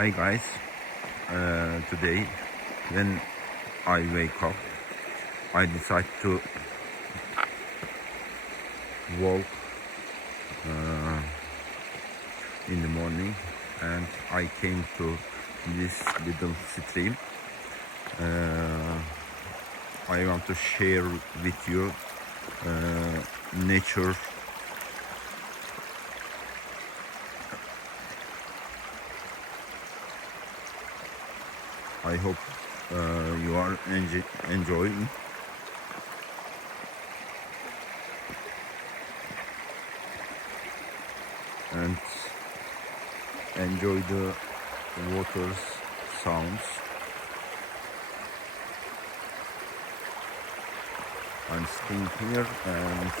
Hi guys, today when I wake up I decide to walk in the morning, and I came to this little stream. I want to share with you nature. I hope you are enjoying, and enjoy the water's sounds. I'm staying here and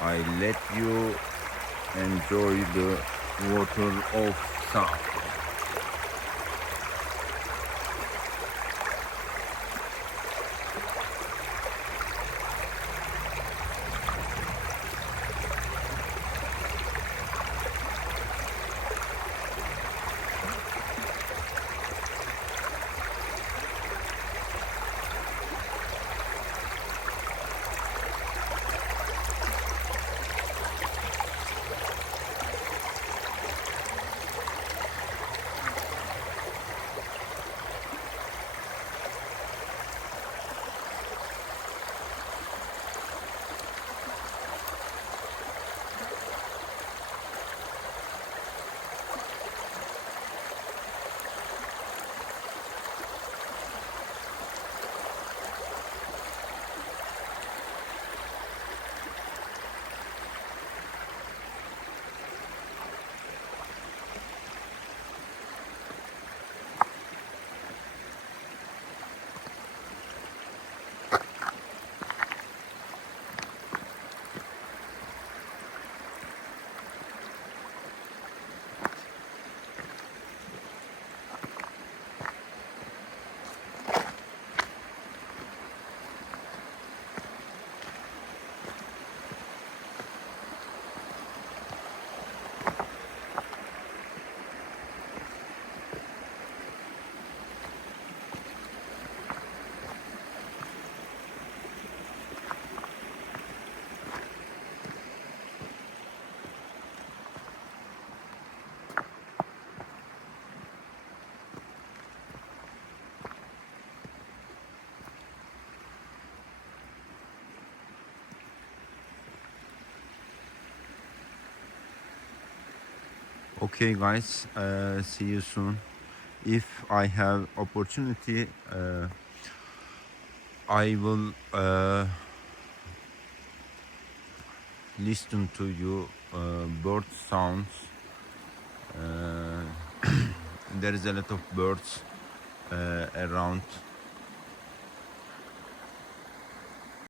I let you enjoy the water of sound. Okay guys, see you soon. If I have opportunity, I will listen to you bird sounds. There is a lot of birds around